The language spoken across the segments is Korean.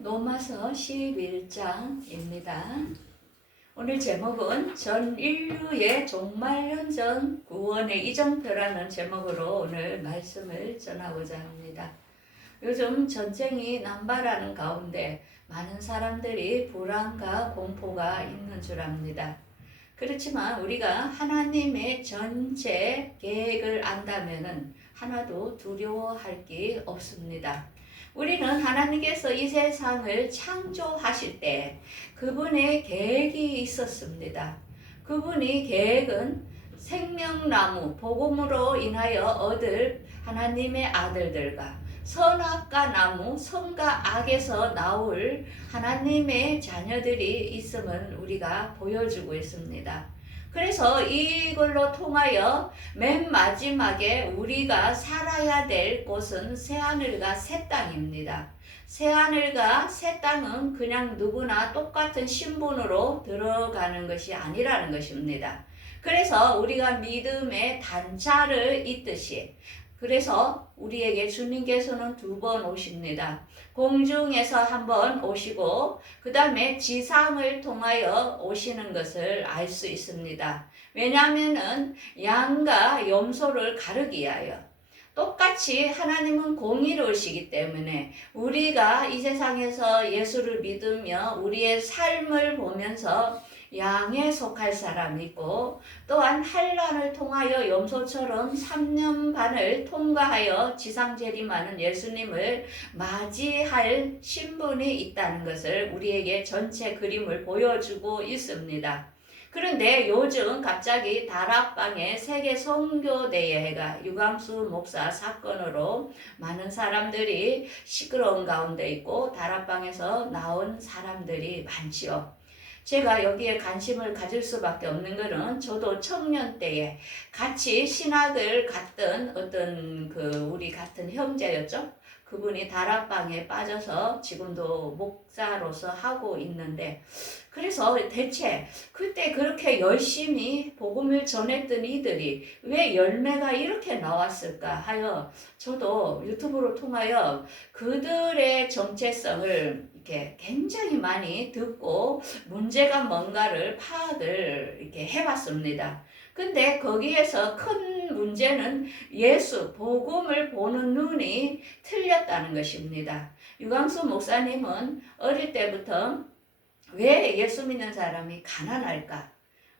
로마서 11장입니다. 오늘 제목은 전 인류의 종말연전 구원의 이정표라는 제목으로 오늘 말씀을 전하고자 합니다. 요즘 전쟁이 남발하는 가운데 많은 사람들이 불안과 공포가 있는 줄 압니다. 그렇지만 우리가 하나님의 전체 계획을 안다면 하나도 두려워할 게 없습니다. 우리는 하나님께서 이 세상을 창조하실 때 그분의 계획이 있었습니다. 그분의 계획은 생명나무, 복음으로 인하여 얻을 하나님의 아들들과 선악과 나무, 선과 악에서 나올 하나님의 자녀들이 있음을 우리가 보여주고 있습니다. 그래서 이걸로 통하여 맨 마지막에 우리가 살아야 될 곳은 새하늘과 새 땅입니다. 새하늘과 새 땅은 그냥 누구나 똑같은 신분으로 들어가는 것이 아니라는 것입니다. 그래서 우리가 믿음의 단차를 잇듯이 그래서 우리에게 주님께서는 2번 오십니다. 공중에서 한번 오시고 그 다음에 지상을 통하여 오시는 것을 알 수 있습니다. 왜냐하면 양과 염소를 가르기 위하여 똑같이 하나님은 공의로우시기 때문에 우리가 이 세상에서 예수를 믿으며 우리의 삶을 보면서 양에 속할 사람이 있고 또한 환난을 통하여 염소처럼 3년 반을 통과하여 지상 재림하는 예수님을 맞이할 신분이 있다는 것을 우리에게 전체 그림을 보여주고 있습니다. 그런데 요즘 갑자기 다락방에 세계 선교대회가 유광수 목사 사건으로 많은 사람들이 시끄러운 가운데 있고 다락방에서 나온 사람들이 많지요. 제가 여기에 관심을 가질 수밖에 없는 것은 저도 청년 때에 같이 신학을 갔던 어떤 우리 같은 형제였죠. 그분이 다락방에 빠져서 지금도 목사로서 하고 있는데 그래서 대체 그때 그렇게 열심히 복음을 전했던 이들이 왜 열매가 이렇게 나왔을까 하여 저도 유튜브로 통하여 그들의 정체성을 이렇게 굉장히 많이 듣고 문제가 뭔가를 파악을 이렇게 해봤습니다. 근데 거기에서 큰 문제는 예수, 복음을 보는 눈이 틀렸다는 것입니다. 유광수 목사님은 어릴 때부터 왜 예수 믿는 사람이 가난할까?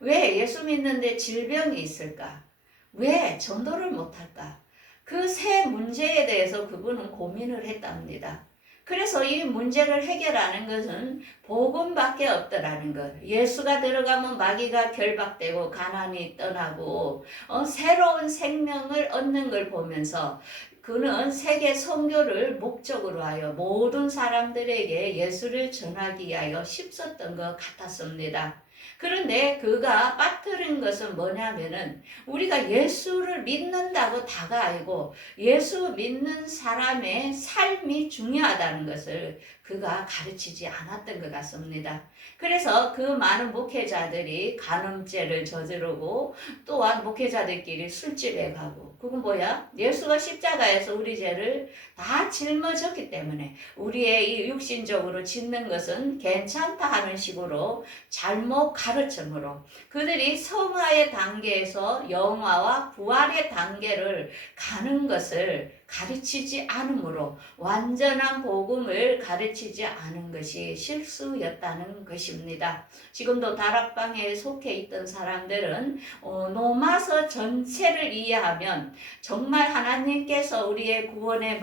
왜 예수 믿는데 질병이 있을까? 왜 전도를 못할까? 그 세 문제에 대해서 그분은 고민을 했답니다. 그래서 이 문제를 해결하는 것은 복음밖에 없더라는 것. 예수가 들어가면 마귀가 결박되고 가난이 떠나고 새로운 생명을 얻는 걸 보면서 그는 세계 선교를 목적으로 하여 모든 사람들에게 예수를 전하기 위하여 힘썼던 것 같았습니다. 그런데 그가 빠뜨린 것은 뭐냐면은 우리가 예수를 믿는다고 다가 알고 예수 믿는 사람의 삶이 중요하다는 것을 그가 가르치지 않았던 것 같습니다. 그래서 그 많은 목회자들이 간음죄를 저지르고 또한 목회자들끼리 술집에 가고 그건 뭐야? 예수가 십자가에서 우리 죄를 다 짊어졌기 때문에 우리의 이 육신적으로 짓는 것은 괜찮다 하는 식으로 잘못 가르침으로 그들이 성화의 단계에서 영화와 부활의 단계를 가는 것을 가르치지 않으므로 완전한 복음을 가르치지 않은 것이 실수였다는 것입니다. 지금도 다락방에 속해 있던 사람들은 로마서 전체를 이해하면 정말 하나님께서 우리의 구원의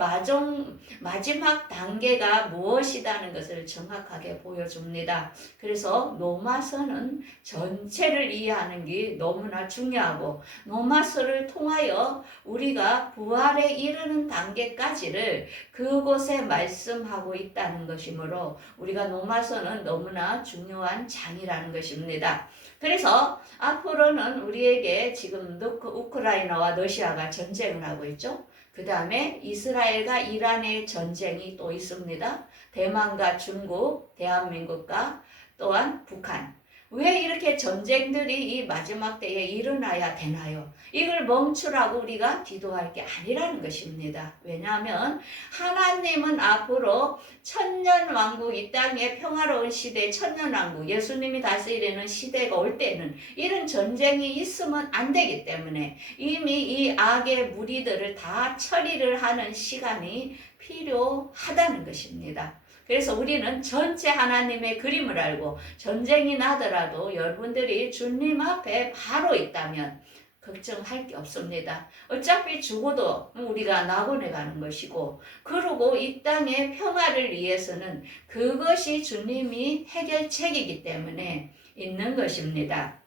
마지막 단계가 무엇이라는 것을 정확하게 보여줍니다. 그래서 로마서는 전체를 이해하는 게 너무나 중요하고 로마서를 통하여 우리가 부활에 이르는 단계까지를 그곳에 말씀하고 있다는 것이므로 우리가 로마서는 너무나 중요한 장이라는 것입니다. 그래서 앞으로는 우리에게 지금 우크라이나와 러시아가 전쟁을 하고 있죠. 그 다음에 이스라엘과 이란의 전쟁이 또 있습니다. 대만과 중국, 대한민국과 또한 북한. 왜 이렇게 전쟁들이 이 마지막 때에 일어나야 되나요? 이걸 멈추라고 우리가 기도할 게 아니라는 것입니다. 왜냐하면 하나님은 앞으로 천년왕국, 이 땅의 평화로운 시대, 천년왕국, 예수님이 다스리는 시대가 올 때는 이런 전쟁이 있으면 안 되기 때문에 이미 이 악의 무리들을 다 처리를 하는 시간이 필요하다는 것입니다. 그래서 우리는 전체 하나님의 그림을 알고 전쟁이 나더라도 여러분들이 주님 앞에 바로 있다면 걱정할 게 없습니다. 어차피 죽어도 우리가 낙원에 가는 것이고, 그리고 이 땅의 평화를 위해서는 그것이 주님이 해결책이기 때문에 있는 것입니다.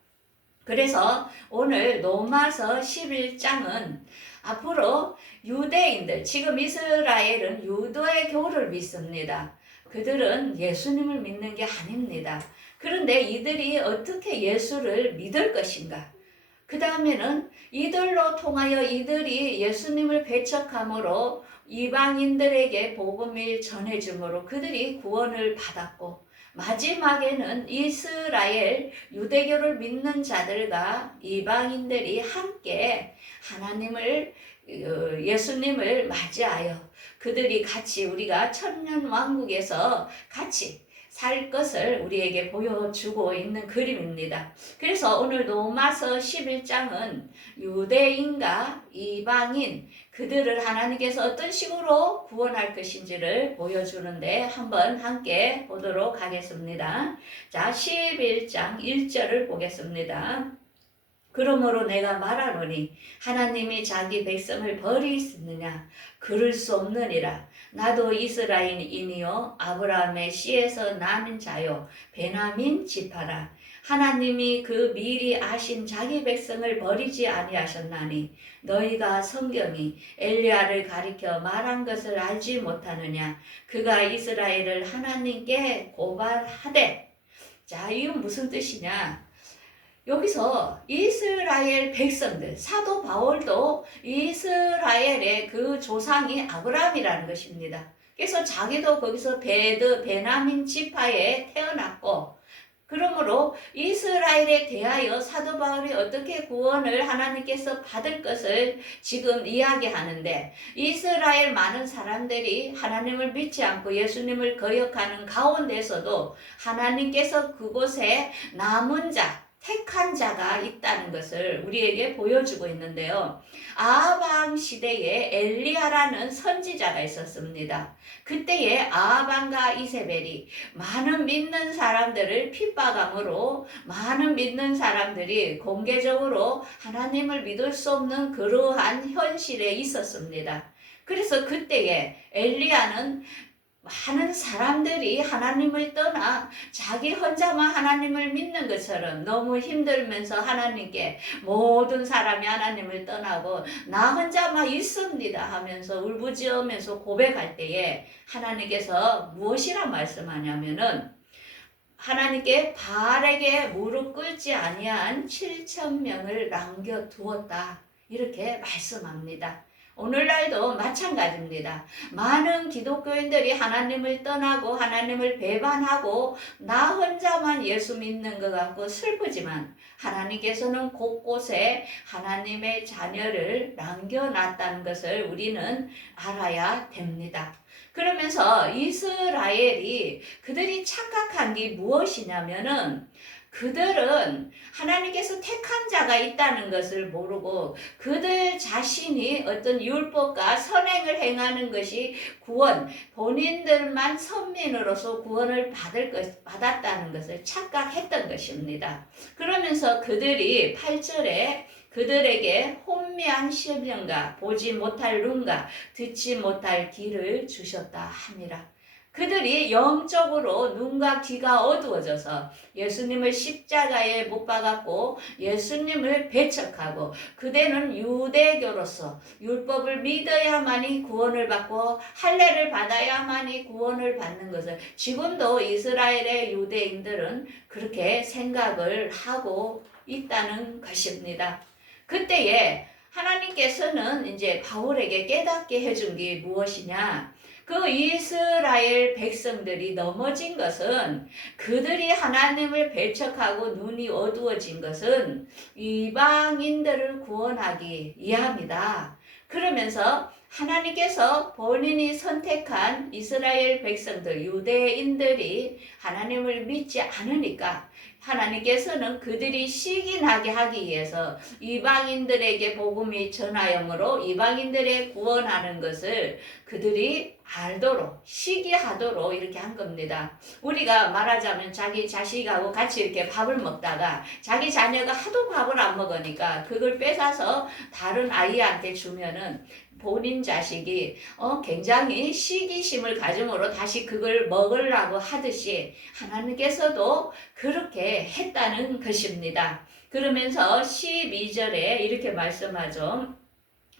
그래서 오늘 로마서 11장은 앞으로 유대인들, 지금 이스라엘은 유대교를 믿습니다. 그들은 예수님을 믿는 게 아닙니다. 그런데 이들이 어떻게 예수를 믿을 것인가? 그 다음에는 이들로 통하여 이들이 예수님을 배척함으로 이방인들에게 복음을 전해줌으로 그들이 구원을 받았고, 마지막에는 이스라엘 유대교를 믿는 자들과 이방인들이 함께 하나님을 예수님을 맞이하여 그들이 같이 우리가 천년왕국에서 같이 살 것을 우리에게 보여주고 있는 그림입니다. 그래서 오늘 로마서 11장은 유대인과 이방인 그들을 하나님께서 어떤 식으로 구원할 것인지를 보여주는데 한번 함께 보도록 하겠습니다. 자, 11장 1절을 보겠습니다. 그러므로 내가 말하노니 하나님이 자기 백성을 버리시느냐? 그럴 수 없느니라. 나도 이스라엘인이요 아브라함의 씨에서 나는 자요 베냐민 지파라. 하나님이 그 미리 아신 자기 백성을 버리지 아니하셨나니 너희가 성경이 엘리야를 가리켜 말한 것을 알지 못하느냐? 그가 이스라엘을 하나님께 고발하되. 자, 이건 무슨 뜻이냐? 여기서 이스라엘 백성들, 사도 바울도 이스라엘의 그 조상이 아브라함이라는 것입니다. 그래서 자기도 거기서 베냐민 지파에 태어났고, 그러므로 이스라엘에 대하여 사도 바울이 어떻게 구원을 하나님께서 받을 것을 지금 이야기하는데, 이스라엘 많은 사람들이 하나님을 믿지 않고 예수님을 거역하는 가운데서도 하나님께서 그곳에 남은 자, 택한 자가 있다는 것을 우리에게 보여주고 있는데요. 아하방 시대에 엘리야라는 선지자가 있었습니다. 그때에 아하방과 이세벨이 많은 믿는 사람들을 핍박함으로 많은 믿는 사람들이 공개적으로 하나님을 믿을 수 없는 그러한 현실에 있었습니다. 그래서 그때에 엘리야는 많은 사람들이 하나님을 떠나 자기 혼자만 하나님을 믿는 것처럼 너무 힘들면서 하나님께 모든 사람이 하나님을 떠나고 나 혼자만 있습니다 하면서 울부짖으면서 고백할 때에 하나님께서 무엇이라 말씀하냐면은 하나님께 바알에게 무릎 꿇지 아니한 7,000명을 남겨두었다 이렇게 말씀합니다. 오늘날도 마찬가지입니다. 많은 기독교인들이 하나님을 떠나고 하나님을 배반하고 나 혼자만 예수 믿는 것 같고 슬프지만 하나님께서는 곳곳에 하나님의 자녀를 남겨놨다는 것을 우리는 알아야 됩니다. 그러면서 이스라엘이 그들이 착각한 게 무엇이냐면은 그들은 하나님께서 택한 자가 있다는 것을 모르고 그들 자신이 어떤 율법과 선행을 행하는 것이 구원, 본인들만 선민으로서 구원을 받았다는 것을 착각했던 것입니다. 그러면서 그들이 8절에 그들에게 혼미한 심령과 보지 못할 눈과 듣지 못할 귀를 주셨다 함이라. 그들이 영적으로 눈과 귀가 어두워져서 예수님을 십자가에 못 박았고 예수님을 배척하고 그대는 유대교로서 율법을 믿어야만이 구원을 받고 할례를 받아야만이 구원을 받는 것을 지금도 이스라엘의 유대인들은 그렇게 생각을 하고 있다는 것입니다. 그때에 하나님께서는 이제 바울에게 깨닫게 해준 게 무엇이냐? 그 이스라엘 백성들이 넘어진 것은, 그들이 하나님을 배척하고 눈이 어두워진 것은 이방인들을 구원하기 위함이다. 그러면서 하나님께서 본인이 선택한 이스라엘 백성들, 유대인들이 하나님을 믿지 않으니까 하나님께서는 그들이 시기나게 하기 위해서 이방인들에게 복음이 전하여므로 이방인들의 구원하는 것을 그들이 알도록, 시기하도록 이렇게 한 겁니다. 우리가 말하자면 자기 자식하고 같이 이렇게 밥을 먹다가 자기 자녀가 하도 밥을 안 먹으니까 그걸 뺏어서 다른 아이한테 주면은 본인 자식이 굉장히 시기심을 가짐으로 다시 그걸 먹으려고 하듯이 하나님께서도 그렇게 했다는 것입니다. 그러면서 12절에 이렇게 말씀하죠.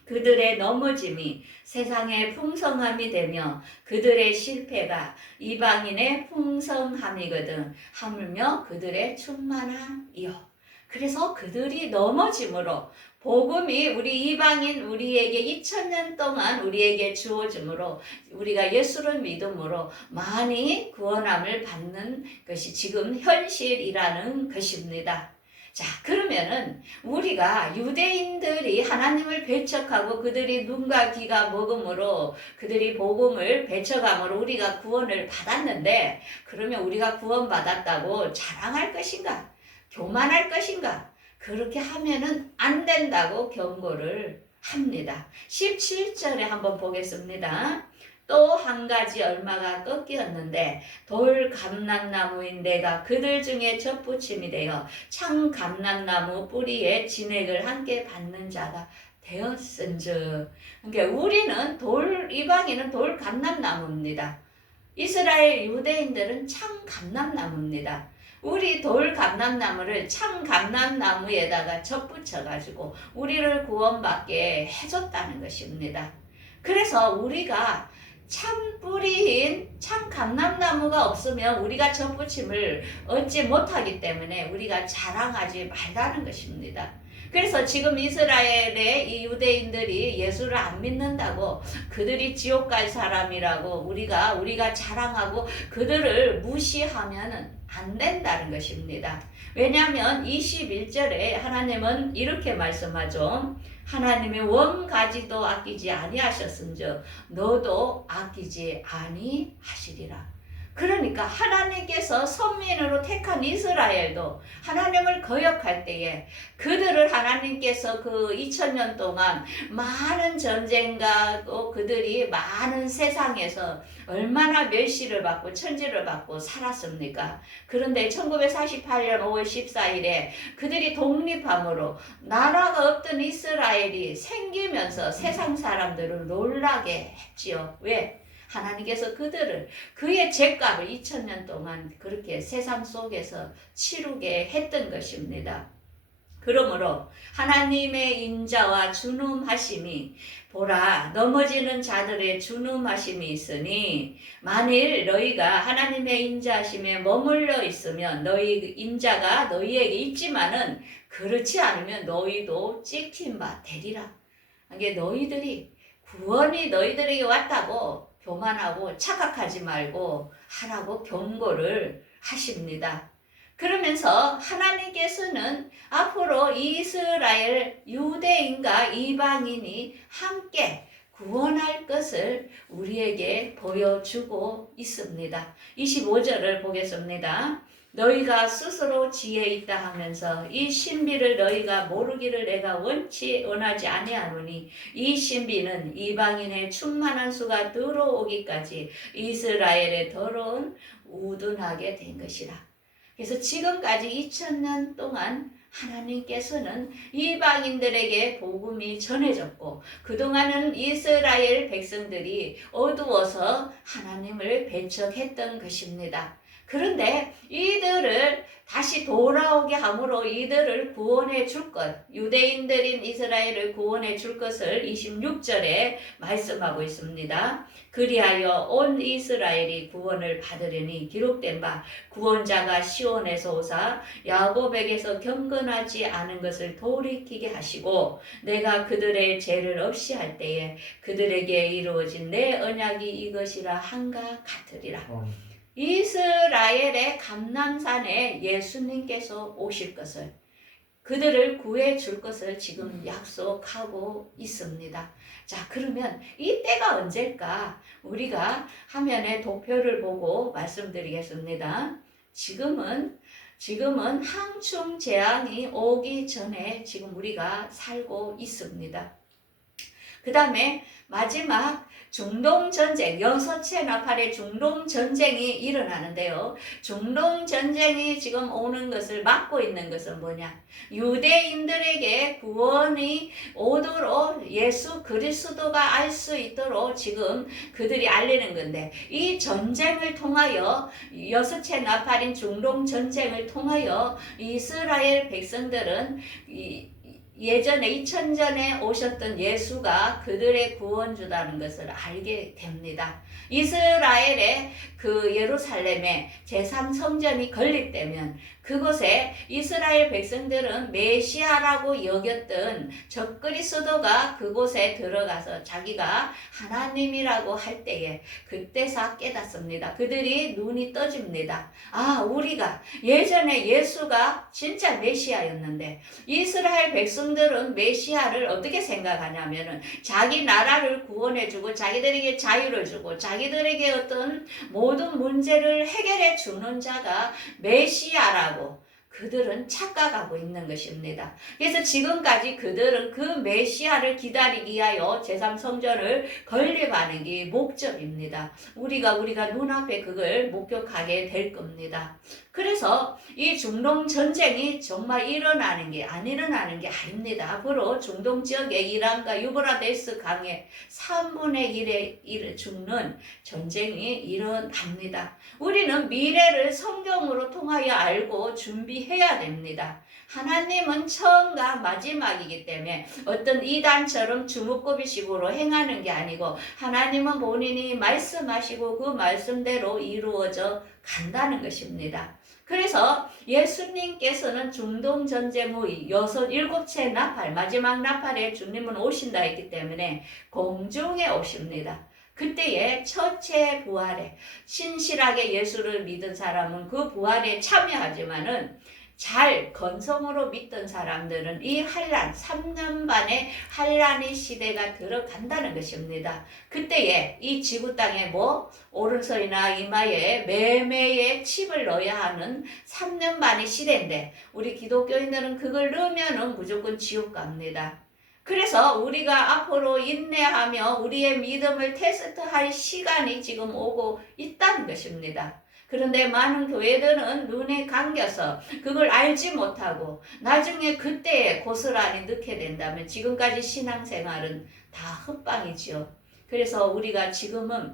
그들의 넘어짐이 세상의 풍성함이 되며 그들의 실패가 이방인의 풍성함이거든. 하물며 그들의 충만함이요. 그래서 그들이 넘어짐으로 복음이 우리 이방인 우리에게 2000년 동안 우리에게 주어짐으로 우리가 예수를 믿음으로 많이 구원함을 받는 것이 지금 현실이라는 것입니다. 자, 그러면은 우리가 유대인들이 하나님을 배척하고 그들이 눈과 귀가 먹음으로 그들이 복음을 배척함으로 우리가 구원을 받았는데, 그러면 우리가 구원받았다고 자랑할 것인가? 교만할 것인가? 그렇게 하면은 안 된다고 경고를 합니다. 17절에 한번 보겠습니다. 또 한 가지 얼마가 꺾이었는데 돌 감람나무인 내가 그들 중에 접붙임이 되어 참 감람나무 뿌리에 진액을 함께 받는 자가 되었은즉. 그러니까 우리는 이방인은 돌 감람나무입니다. 이스라엘 유대인들은 참 감람나무입니다. 우리 돌 감람나무를 참 감람나무에다가 접붙여가지고 우리를 구원받게 해줬다는 것입니다. 그래서 우리가 참 뿌리인 참 감람나무가 없으면 우리가 접붙임을 얻지 못하기 때문에 우리가 자랑하지 말라는 것입니다. 그래서 지금 이스라엘의 이 유대인들이 예수를 안 믿는다고 그들이 지옥 갈 사람이라고 우리가 자랑하고 그들을 무시하면 안 된다는 것입니다. 왜냐하면 21절에 하나님은 이렇게 말씀하죠. 하나님이 원가지도 아끼지 아니하셨은즉 너도 아끼지 아니하시리라. 그러니까 하나님께서 선민으로 택한 이스라엘도 하나님을 거역할 때에 그들을 하나님께서 그 2000년 동안 많은 전쟁과 또 그들이 많은 세상에서 얼마나 멸시를 받고 천지를 받고 살았습니까? 그런데 1948년 5월 14일에 그들이 독립함으로 나라가 없던 이스라엘이 생기면서 세상 사람들을 놀라게 했지요. 왜? 하나님께서 그들을 그의 죄값을 2000년 동안 그렇게 세상 속에서 치르게 했던 것입니다. 그러므로 하나님의 인자와 준음하심이 보라 넘어지는 자들의 준음하심이 있으니 만일 너희가 하나님의 인자하심에 머물러 있으면 너희 인자가 너희에게 있지만은 그렇지 않으면 너희도 찍힌 바 되리라. 이게 너희들이 구원이 너희들에게 왔다고 교만하고 착각하지 말고 하라고 경고를 하십니다. 그러면서 하나님께서는 앞으로 이스라엘 유대인과 이방인이 함께 구원할 것을 우리에게 보여주고 있습니다. 25절을 보겠습니다. 너희가 스스로 지혜 있다 하면서 이 신비를 너희가 모르기를 내가 원하지 아니하노니 이 신비는 이방인의 충만한 수가 들어오기까지 이스라엘의 더러운 우둔하게 된 것이라. 그래서 지금까지 2000년 동안 하나님께서는 이방인들에게 복음이 전해졌고 그동안은 이스라엘 백성들이 어두워서 하나님을 배척했던 것입니다. 그런데 이들을 다시 돌아오게 함으로 이들을 구원해 줄 것, 유대인들인 이스라엘을 구원해 줄 것을 26절에 말씀하고 있습니다. 그리하여 온 이스라엘이 구원을 받으려니 기록된 바 구원자가 시온에서 오사 야곱에게서 경건하지 않은 것을 돌이키게 하시고 내가 그들의 죄를 없이 할 때에 그들에게 이루어진 내 언약이 이것이라 한가 같으리라. 이스라엘의 감람산에 예수님께서 오실 것을, 그들을 구해 줄 것을 지금 약속하고 있습니다. 자, 그러면 이때가 언제일까? 우리가 화면에 도표를 보고 말씀드리겠습니다. 지금은 항충 재앙이 오기 전에 지금 우리가 살고 있습니다. 그 다음에 마지막 중동전쟁, 6체 나팔의 중동전쟁이 일어나는데요. 중동전쟁이 지금 오는 것을 막고 있는 것은 뭐냐? 유대인들에게 구원이 오도록 예수 그리스도가 알 수 있도록 지금 그들이 알리는 건데, 이 전쟁을 통하여 6체 나팔인 중동전쟁을 통하여 이스라엘 백성들은 예전에 2000전에 오셨던 예수가 그들의 구원주라는 것을 알게 됩니다. 이스라엘의 그 예루살렘에 제3성전이 건립되면 그곳에 이스라엘 백성들은 메시아라고 여겼던 적그리스도가 그곳에 들어가서 자기가 하나님이라고 할 때에 그때서 깨닫습니다. 그들이 눈이 떠집니다. 아, 우리가 예전에 예수가 진짜 메시아였는데 이스라엘 백성들은 메시아를 어떻게 생각하냐면은 자기 나라를 구원해주고 자기들에게 자유를 주고 자기들에게 어떤 모든 문제를 해결해 주는 자가 메시아라고 그들은 착각하고 있는 것입니다. 그래서 지금까지 그들은 그 메시아를 기다리기 위하여 제3성전을 건립하는 게 목적입니다. 우리가 눈앞에 그걸 목격하게 될 겁니다. 그래서 이 중동 전쟁이 정말 일어나는 게 안 일어나는 게 아닙니다. 앞으로 중동 지역의 이란과 유브라데스 강의 3분의 1에 죽는 전쟁이 일어납니다. 우리는 미래를 성경으로 통하여 알고 준비해야 됩니다. 하나님은 처음과 마지막이기 때문에 어떤 이단처럼 주먹구비식으로 행하는 게 아니고 하나님은 본인이 말씀하시고 그 말씀대로 이루어져 간다는 것입니다. 그래서 예수님께서는 중동전쟁 후 7채 나팔, 마지막 나팔에 주님은 오신다 했기 때문에 공중에 오십니다. 그때의 첫째 부활에 신실하게 예수를 믿은 사람은 그 부활에 참여하지만은 잘 건성으로 믿던 사람들은 이 환란, 3년 반의 환란의 시대가 들어간다는 것입니다. 그때에 이 지구 땅에 오른손이나 이마에 매매에 칩을 넣어야 하는 3년 반의 시대인데 우리 기독교인들은 그걸 넣으면은 무조건 지옥 갑니다. 그래서 우리가 앞으로 인내하며 우리의 믿음을 테스트할 시간이 지금 오고 있다는 것입니다. 그런데 많은 교회들은 눈에 감겨서 그걸 알지 못하고 나중에 그때에 고스란히 넣게 된다면 지금까지 신앙생활은 다 헛방이지요. 그래서 우리가 지금은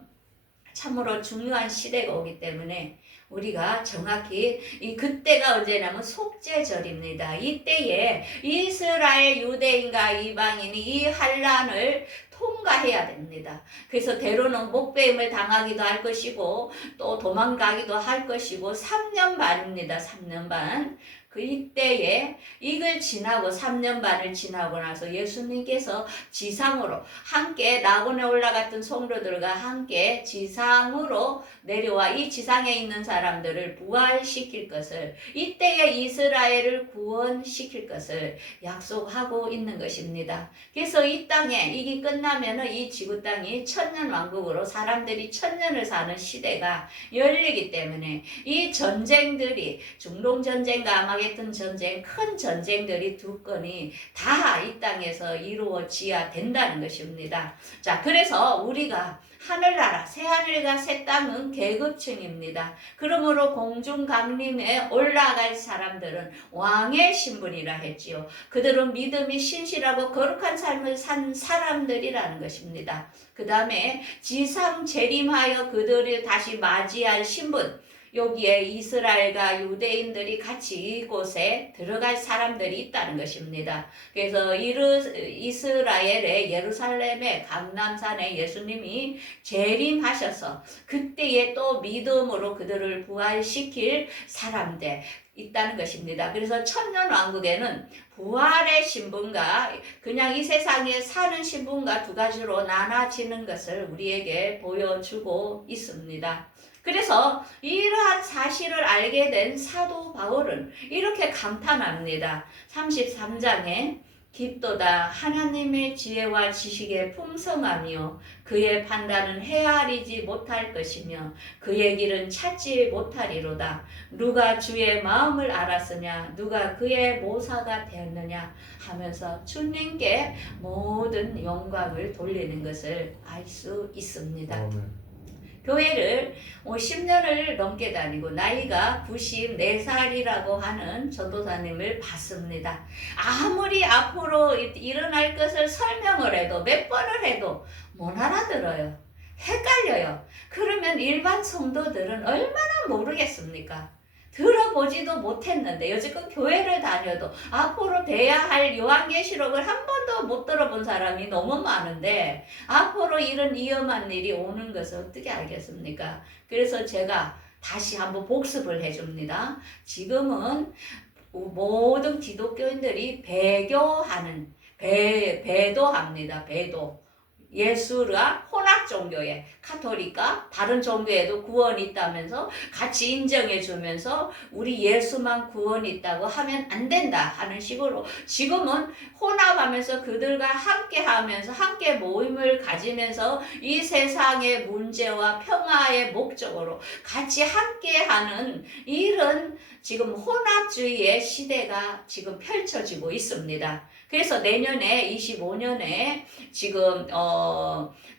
참으로 중요한 시대가 오기 때문에 우리가 정확히 그때가 언제냐면 속죄절입니다. 이때에 이스라엘 유대인과 이방인이 이 환란을 통과해야 됩니다. 그래서 때로는 목배임을 당하기도 할 것이고 또 도망가기도 할 것이고 3년 반입니다. 3년 반. 그 이때에 이걸 지나고 3년 반을 지나고 나서 예수님께서 지상으로 함께 낙원에 올라갔던 성도들과 함께 지상으로 내려와 이 지상에 있는 사람들을 부활시킬 것을 이때에 이스라엘을 구원시킬 것을 약속하고 있는 것입니다. 그래서 이 땅에 이게 끝나면은 이 지구 땅이 천년왕국으로 사람들이 천년을 사는 시대가 열리기 때문에 이 전쟁들이 중동전쟁과 아마겟돈 전쟁, 큰 전쟁들이 두 건이 다 이 땅에서 이루어져야 된다는 것입니다. 자, 그래서 우리가 하늘나라, 새하늘과 새 땅은 계급층입니다. 그러므로 공중강림에 올라갈 사람들은 왕의 신분이라 했지요. 그들은 믿음이 신실하고 거룩한 삶을 산 사람들이라는 것입니다. 그 다음에 지상 재림하여 그들을 다시 맞이할 신분, 여기에 이스라엘과 유대인들이 같이 이곳에 들어갈 사람들이 있다는 것입니다. 그래서 이스라엘의 예루살렘의 감람산에 예수님이 재림하셔서 그때에 또 믿음으로 그들을 부활시킬 사람들 있다는 것입니다. 그래서 천년왕국에는 부활의 신분과 그냥 이 세상에 사는 신분과 두 가지로 나눠지는 것을 우리에게 보여주고 있습니다. 그래서 이러한 사실을 알게 된 사도 바울은 이렇게 감탄합니다. 33장에 깊도다 하나님의 지혜와 지식의 풍성하며 그의 판단은 헤아리지 못할 것이며 그의 길은 찾지 못하리로다. 누가 주의 마음을 알았으냐 누가 그의 모사가 되었느냐 하면서 주님께 모든 영광을 돌리는 것을 알 수 있습니다. 교회를 10년을 넘게 다니고 나이가 94살이라고 하는 전도사님을 봤습니다. 아무리 앞으로 일어날 것을 설명을 해도 몇 번을 해도 못 알아들어요. 헷갈려요. 그러면 일반 성도들은 얼마나 모르겠습니까? 들어보지도 못했는데 여지껏 교회를 다녀도 앞으로 돼야 할 요한계시록을 한 번도 못 들어본 사람이 너무 많은데 앞으로 이런 위험한 일이 오는 것을 어떻게 알겠습니까? 그래서 제가 다시 한번 복습을 해줍니다. 지금은 모든 기독교인들이 배교하는 배도합니다. 배도. 예수가 혼합 종교에 카톨릭과 다른 종교에도 구원이 있다면서 같이 인정해 주면서 우리 예수만 구원이 있다고 하면 안 된다 하는 식으로 지금은 혼합하면서 그들과 함께 하면서 함께 모임을 가지면서 이 세상의 문제와 평화의 목적으로 같이 함께 하는 이런 지금 혼합주의의 시대가 지금 펼쳐지고 있습니다. 그래서 내년에 25년에 지금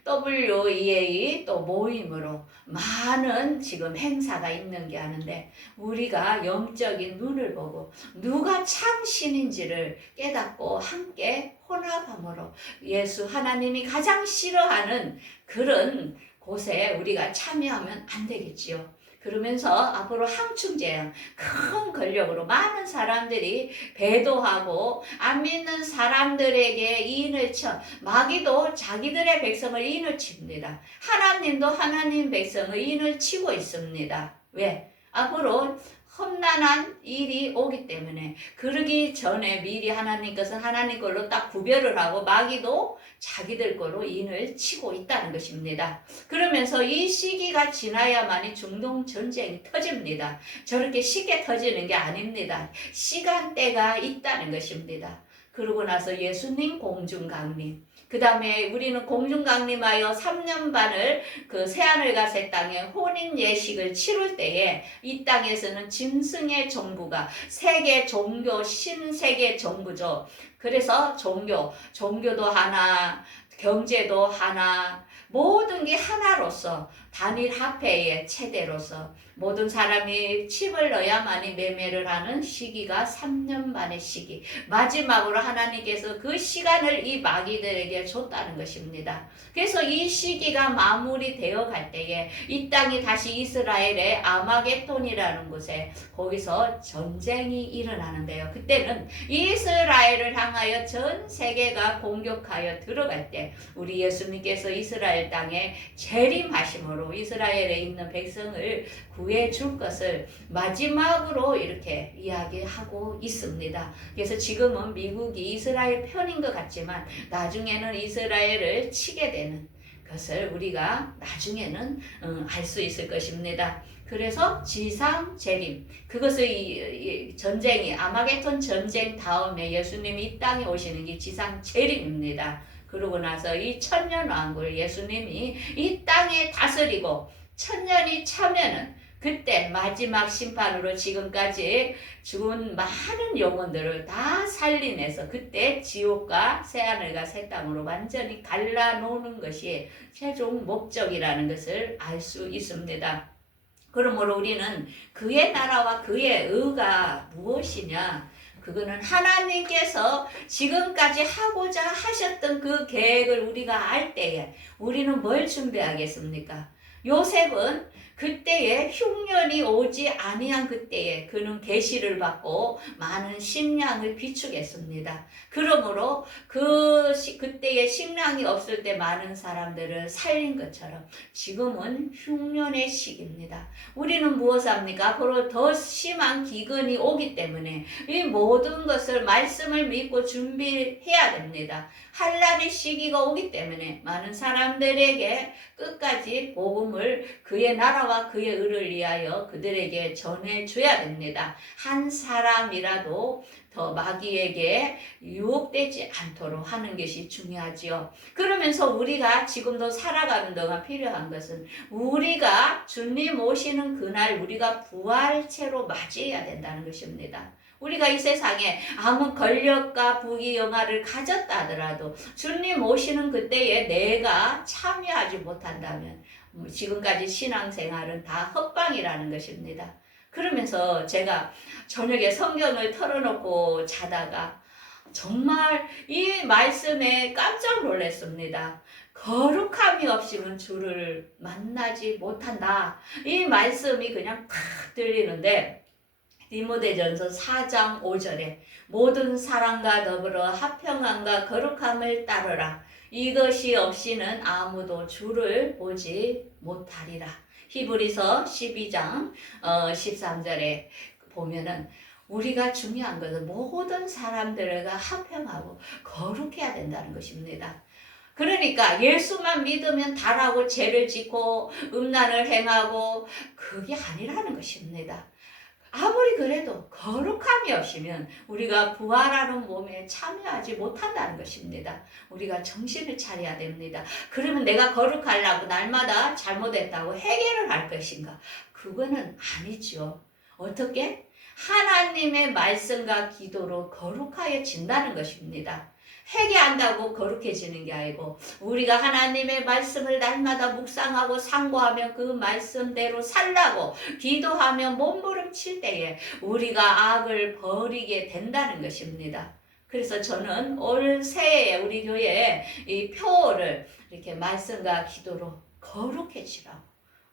WEA 또 모임으로 많은 지금 행사가 있는 게 아는데 우리가 영적인 눈을 보고 누가 참 신인지를 깨닫고 함께 혼합함으로 예수 하나님이 가장 싫어하는 그런 곳에 우리가 참여하면 안 되겠지요. 그러면서 앞으로 항충제양 큰 권력으로 많은 사람들이 배도하고 안 믿는 사람들에게 인을 쳐 마귀도 자기들의 백성을 인을 칩니다. 하나님도 하나님 백성을 인을 치고 있습니다. 왜? 앞으로 험난한 일이 오기 때문에 그러기 전에 미리 하나님 것은 하나님 걸로 딱 구별을 하고 마귀도 자기들 걸로 인을 치고 있다는 것입니다. 그러면서 이 시기가 지나야만이 중동 전쟁이 터집니다. 저렇게 쉽게 터지는 게 아닙니다. 시간대가 있다는 것입니다. 그러고 나서 예수님 공중강림 그 다음에 우리는 공중강림하여 3년 반을 그 새하늘과 새 땅에 혼인 예식을 치룰 때에 이 땅에서는 짐승의 정부가 세계 종교 신세계 정부죠. 그래서 종교도 하나 경제도 하나 모든 게 하나로서 단일 화폐의 체대로서 모든 사람이 칩을 넣어야만이 매매를 하는 시기가 3년 만의 시기. 마지막으로 하나님께서 그 시간을 이 마귀들에게 줬다는 것입니다. 그래서 이 시기가 마무리되어 갈 때에 이 땅이 다시 이스라엘의 아마겟돈이라는 곳에 거기서 전쟁이 일어나는데요. 그때는 이스라엘을 향하여 전 세계가 공격하여 들어갈 때 우리 예수님께서 이스라엘 땅에 재림하심으로 이스라엘에 있는 백성을 구해줄 것을 마지막으로 이렇게 이야기하고 있습니다. 그래서 지금은 미국이 이스라엘 편인 것 같지만 나중에는 이스라엘을 치게 되는 것을 우리가 나중에는 알 수 있을 것입니다. 그래서 지상 재림 그것을 이 전쟁이 아마겟돈 전쟁 다음에 예수님이 이 땅에 오시는 게 지상 재림입니다. 그러고 나서 이 천년 왕국을 예수님이 이 땅에 다스리고 천년이 차면은 그때 마지막 심판으로 지금까지 죽은 많은 영혼들을 다 살리내서 그때 지옥과 새하늘과 새 땅으로 완전히 갈라놓는 것이 최종 목적이라는 것을 알 수 있습니다. 그러므로 우리는 그의 나라와 그의 의가 무엇이냐? 그거는 하나님께서 지금까지 하고자 하셨던 그 계획을 우리가 알 때에 우리는 뭘 준비하겠습니까? 요셉은 그때에 흉년이 오지 아니한 그때에 그는 계시를 받고 많은 식량을 비추겠습니다. 그러므로 그때에 식량이 없을 때 많은 사람들을 살린 것처럼 지금은 흉년의 시기입니다. 우리는 무엇을 합니까? 앞으로 더 심한 기근이 오기 때문에 이 모든 것을 말씀을 믿고 준비해야 됩니다. 환난의 시기가 오기 때문에 많은 사람들에게 끝까지 복음을 그의 나라와 그의 의를 위하여 그들에게 전해줘야 됩니다. 한 사람이라도 더 마귀에게 유혹되지 않도록 하는 것이 중요하지요. 그러면서 우리가 지금도 살아가는 동안 필요한 것은 우리가 주님 오시는 그날 우리가 부활체로 맞이해야 된다는 것입니다. 우리가 이 세상에 아무 권력과 부귀 영화를 가졌다 하더라도 주님 오시는 그때에 내가 참여하지 못한다면 지금까지 신앙생활은 다 헛방이라는 것입니다. 그러면서 제가 저녁에 성경을 털어놓고 자다가 정말 이 말씀에 깜짝 놀랐습니다. 거룩함이 없이는 주를 만나지 못한다. 이 말씀이 그냥 탁 들리는데 디모데전서 4장 5절에 모든 사랑과 더불어 합평함과 거룩함을 따르라. 이것이 없이는 아무도 주를 보지 못하리라. 히브리서 12장 13절에 보면은 우리가 중요한 것은 모든 사람들과 합평하고 거룩해야 된다는 것입니다. 그러니까 예수만 믿으면 달하고 죄를 짓고 음란을 행하고 그게 아니라는 것입니다. 아무리 그래도 거룩함이 없으면 우리가 부활하는 몸에 참여하지 못한다는 것입니다. 우리가 정신을 차려야 됩니다. 그러면 내가 거룩하려고 날마다 잘못했다고 해결을 할 것인가? 그거는 아니죠. 어떻게? 하나님의 말씀과 기도로 거룩하여진다는 것입니다. 회개한다고 거룩해지는 게 아니고 우리가 하나님의 말씀을 날마다 묵상하고 상고하며 그 말씀대로 살라고 기도하며 몸부림칠 때에 우리가 악을 버리게 된다는 것입니다. 그래서 저는 올 새해에 우리 교회에 이 표를 이렇게 말씀과 기도로 거룩해지라고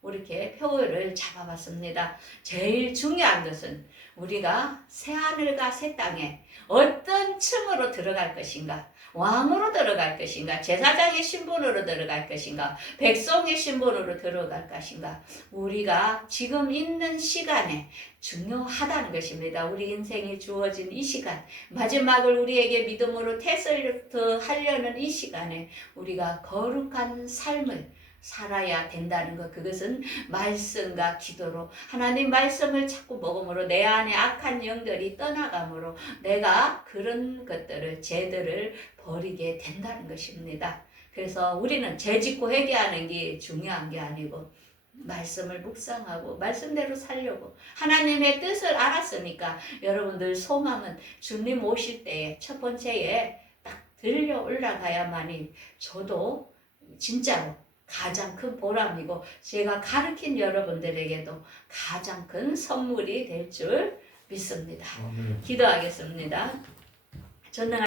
이렇게 표를 잡아봤습니다. 제일 중요한 것은 우리가 새하늘과 새 땅에 어떤 층으로 들어갈 것인가, 왕으로 들어갈 것인가, 제사장의 신분으로 들어갈 것인가, 백성의 신분으로 들어갈 것인가, 우리가 지금 있는 시간에 중요하다는 것입니다. 우리 인생이 주어진 이 시간, 마지막을 우리에게 믿음으로 테스트 하려는 이 시간에 우리가 거룩한 삶을 살아야 된다는 것, 그것은 말씀과 기도로 하나님 말씀을 자꾸 먹음으로 내 안에 악한 영들이 떠나감으로 내가 그런 것들을 죄들을 버리게 된다는 것입니다. 그래서 우리는 죄 짓고 회개하는 게 중요한 게 아니고 말씀을 묵상하고 말씀대로 살려고 하나님의 뜻을 알았으니까 여러분들 소망은 주님 오실 때에 첫 번째에 딱 들려 올라가야만이 저도 진짜로 가장 큰 보람이고 제가 가르친 여러분들에게도 가장 큰 선물이 될 줄 믿습니다. 기도하겠습니다. 전능하신